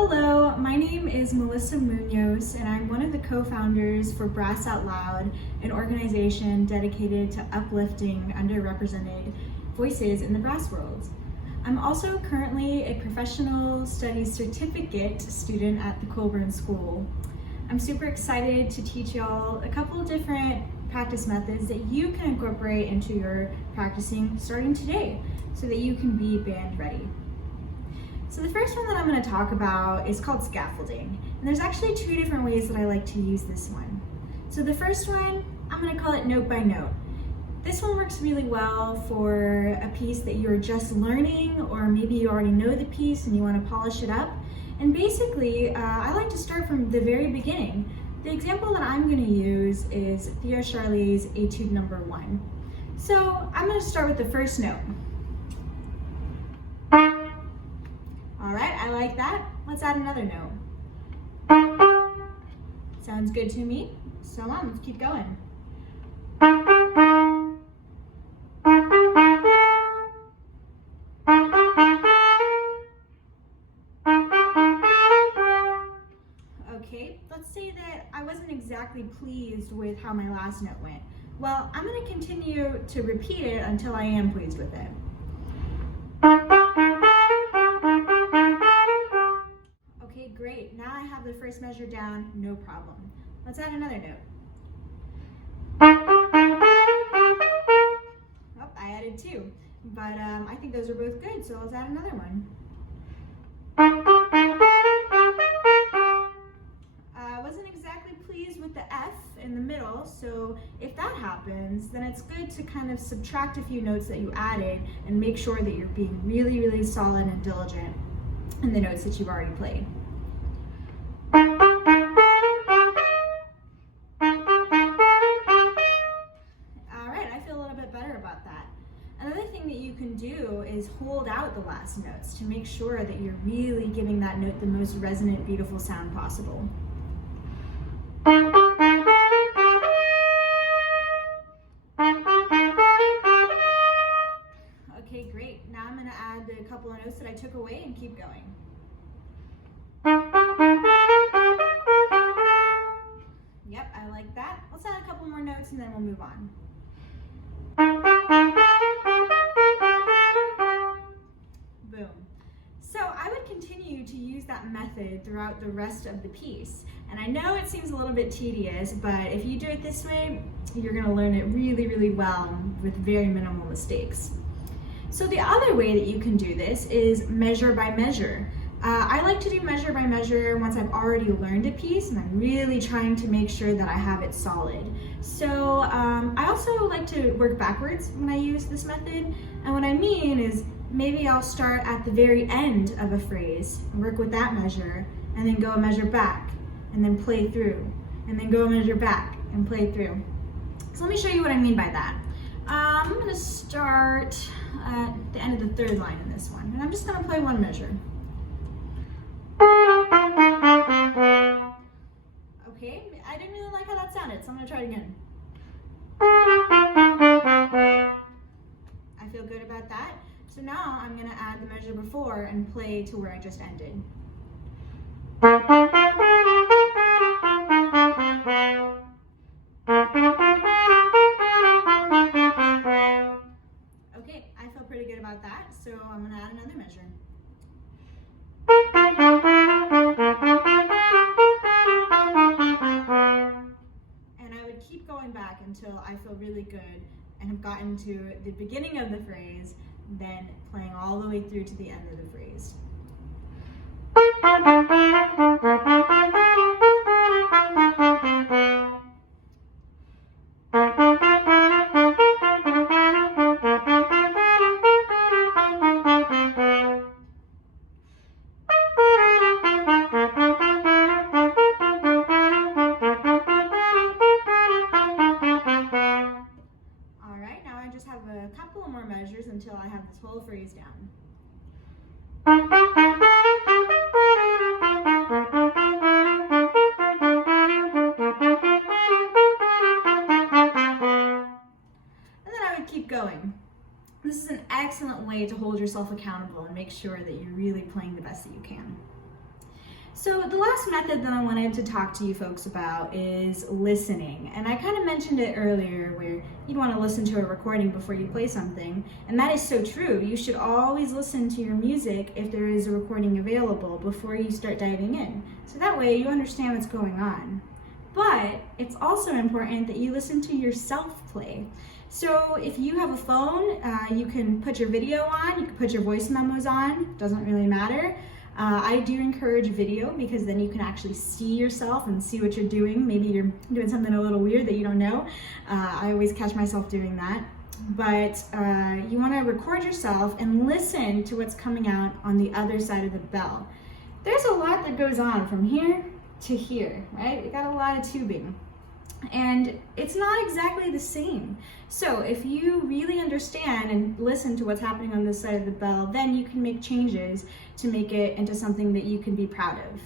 Hello, my name is Melissa Munoz, and I'm one of the co-founders for Brass Out Loud, an organization dedicated to uplifting underrepresented voices in the brass world. I'm also currently a professional studies certificate student at the Colburn School. I'm super excited to teach y'all a couple different practice methods that you can incorporate into your practicing starting today so that you can be band ready. So the first one that I'm going to talk about is called scaffolding. And there's actually two different ways that I like to use this one. So the first one, I'm going to call it note by note. This one works really well for a piece that you're just learning, or maybe you already know the piece and you want to polish it up. And basically, I like to start from the very beginning. The example that I'm going to use is Theo Charlier's Etude No. 1. So I'm going to start with the first note. All right, I like that. Let's add another note. Sounds good to me. So let's keep going. Okay, let's say that I wasn't exactly pleased with how my last note went. Well, I'm going to continue to repeat it until I am pleased with it. Okay, great. Now I have the first measure down, no problem. Let's add another note. Oh, I added two, but I think those are both good, so let's add another one. I wasn't exactly pleased with the F in the middle, so if that happens, then it's good to kind of subtract a few notes that you added and make sure that you're being really, really solid and diligent in the notes that you've already played. Another thing that you can do is hold out the last notes to make sure that you're really giving that note the most resonant, beautiful sound possible. Okay, great. Now I'm going to add the couple of notes that I took away and keep going. Yep, I like that. Let's add a couple more notes and then we'll move on. Boom. So I would continue to use that method throughout the rest of the piece. And I know it seems a little bit tedious, but if you do it this way, you're going to learn it really, really well with very minimal mistakes. So the other way that you can do this is measure by measure. I like to do measure by measure once I've already learned a piece and I'm really trying to make sure that I have it solid. So I also like to work backwards when I use this method. And what I mean is maybe I'll start at the very end of a phrase and work with that measure and then go a measure back and then play through and then go a measure back and play through. So let me show you what I mean by that. I'm going to start at the end of the third line in this one and I'm just going to play one measure. Okay, I didn't really like how that sounded, so I'm going to try it again. I feel good about that. So now I'm going to add the measure before and play to where I just ended. Okay, I feel pretty good about that, so I'm going to add another measure. And I would keep going back until I feel really good and have gotten to the beginning of the phrase, then playing all the way through to the end of the phrase. A couple more measures until I have this whole phrase down. And then I would keep going. This is an excellent way to hold yourself accountable and make sure that you're really playing the best that you can. So the last method that I wanted to talk to you folks about is listening. And I kind of mentioned it earlier where you'd want to listen to a recording before you play something. And that is so true. You should always listen to your music if there is a recording available before you start diving in. So that way you understand what's going on. But it's also important that you listen to yourself play. So if you have a phone, you can put your video on, you can put your voice memos on, doesn't really matter. I do encourage video because then you can actually see yourself and see what you're doing. Maybe you're doing something a little weird that you don't know. I always catch myself doing that. But you want to record yourself and listen to what's coming out on the other side of the bell. There's a lot that goes on from here to here, right? We got a lot of tubing. And it's not exactly the same. So if you really understand and listen to what's happening on this side of the bell, then you can make changes to make it into something that you can be proud of.